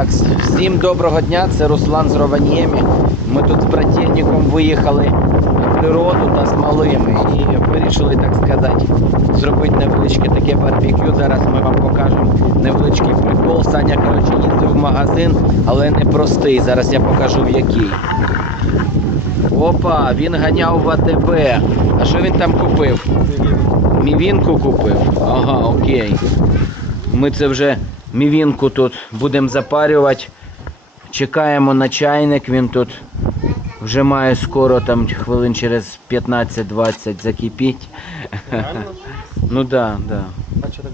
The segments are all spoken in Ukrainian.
Так, всім доброго дня, це Руслан з Рованємі. Ми тут з брательником виїхали в природу та з малими і вирішили, так сказати, зробити невеличке таке барбекю. Зараз ми вам покажемо невеличкий прикол. Саня, коротше, їздив в магазин, але не простий. Зараз я покажу в який. Опа, він ганяв в АТБ. А що він там купив? Мівінку купив? Ага, окей. Ми це вже мівінку тут будемо запарювати. Чекаємо на чайник, він тут вже має скоро там хвилин через 15-20 закипіть. Ну. А что так?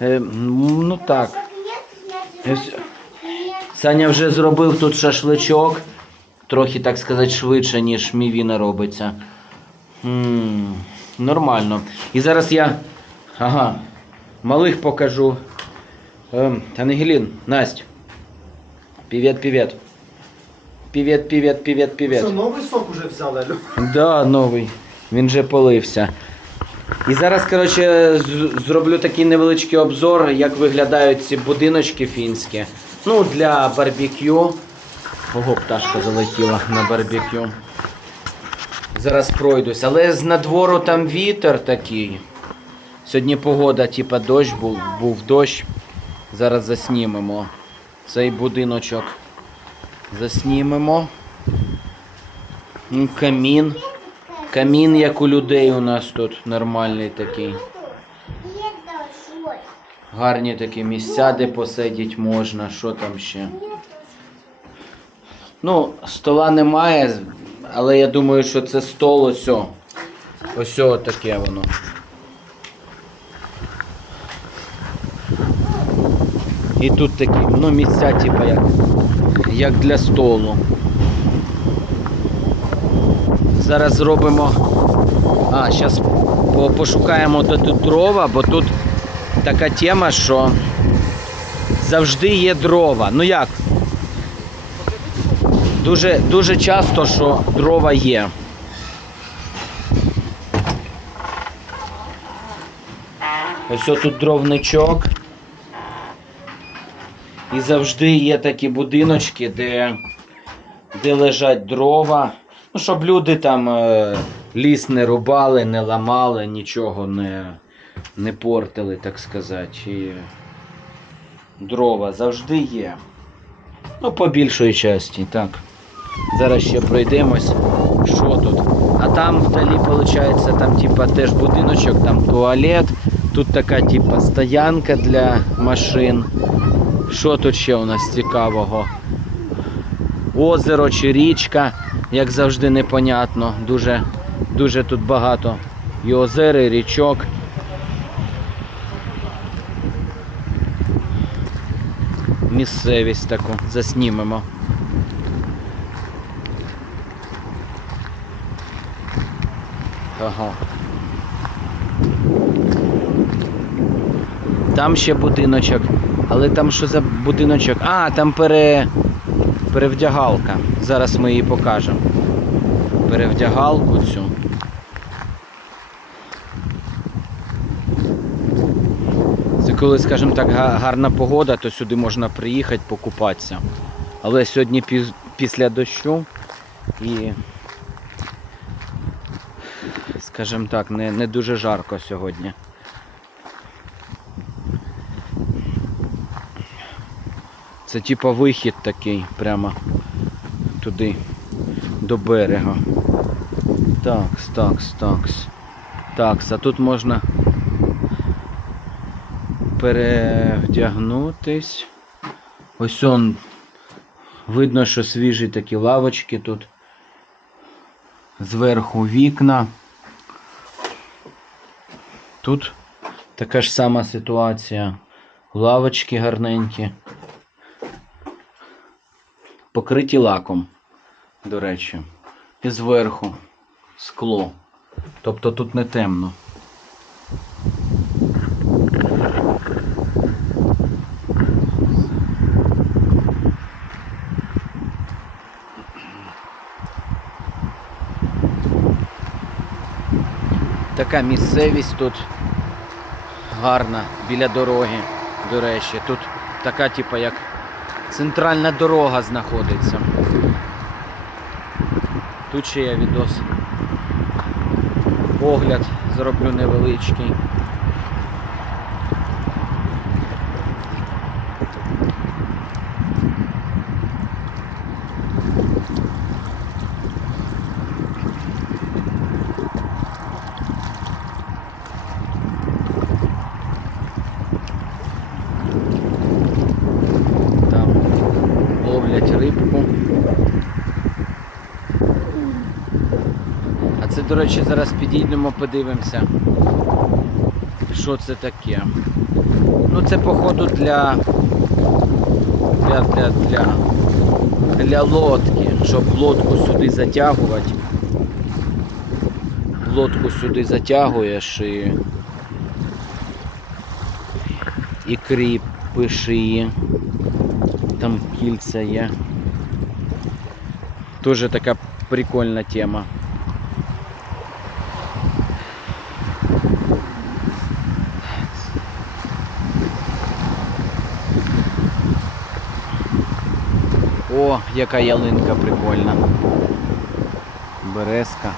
Е, ну так. Е, Саня вже зробив тут шашличок. Трохи, так сказати, швидше, ніж мівіна робиться. м нормально. І зараз я. Ага. Малих покажу. Ем, Ангелін, Настя. Привіт, привіт. Привіт, привіт, привіт, привіт. Что, новый сок уже взял, Алю? Да, новий. Він вже полився. І зараз, коротше, з- зроблю такий невеличкий обзор, як виглядають ці будиночки фінські. Ну, для барбекю. Ого, пташка залетіла на барбекю. Зараз пройдусь. Але з надвору там вітер такий. Сьогодні погода, типа дощ був, був дощ. Зараз заснімемо цей будиночок. Заснімемо. Камін. Камін, як у людей у нас тут нормальний такий. Гарні такі місця, де посидіти можна, що там ще. Ну, стола немає, але я думаю, що це стол ось. Ось таке воно. І тут такі, ну, місця, типу, як, як для столу. Зараз зробимо. А, зараз пошукаємо де тут дрова, бо тут така тема, що завжди є дрова. Ну як? Дуже, дуже часто, що дрова є. Ось тут дровничок. І завжди є такі будиночки, де, де лежать дрова. Ну, щоб люди там е, ліс не рубали, не ламали, нічого не, не портили, так сказати. І дрова завжди є. Ну, по більшої часті, так. Зараз ще пройдемось. Що тут? А там вдалі, виходить, там типа теж будиночок, там туалет. Тут така типа стоянка для машин. Що тут ще у нас цікавого? Озеро чи річка, як завжди непонятно. Дуже, дуже тут багато і озер, і річок. Місцевість таку заснімемо. Ага. Там ще будиночок. Але там що за будиночок? А, там пере... перевдягалка. Зараз ми її покажемо. Перевдягалку цю. Це коли, скажімо так, гарна погода, то сюди можна приїхати покупатися. Але сьогодні піз- після дощу і, скажімо так, не, не дуже жарко сьогодні. Це типа вихід такий прямо туди до берега. Такс, такс, такс. Такс, а тут можна перевдягнутись. Ось он видно, що свіжі такі лавочки тут. Зверху вікна. Тут така ж сама ситуація. Лавочки гарненькі. Покриті лаком, до речі. І зверху скло. Тобто тут не темно. Така місцевість тут гарна біля дороги, до речі. Тут така, типа, як Центральна дорога знаходиться. Тут ще є відос. Огляд зроблю невеличкий. Там ловлять рибку. А це, до речі, зараз підійдемо, подивимося. Що це таке? Ну це походу для. Для, для, для, для лодки, щоб лодку сюди затягувати. Лодку сюди затягуєш і. І кріпиш її. Там кільця є. Тоже така прикольна тема. О, яка ялинка прикольна. Березка.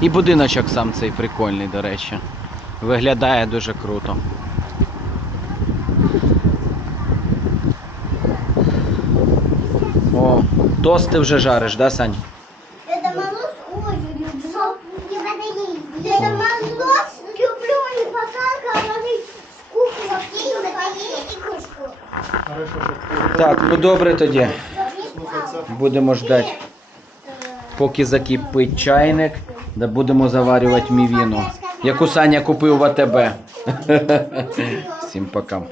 І будиночок сам цей прикольний, до речі. Виглядає дуже круто. О, тости вже жариш, да, Сань? Так, ну добре тоді. Будемо ждати, поки закипить чайник, да будемо заварювати мівіну, яку Саня купив в АТБ. Всім пока.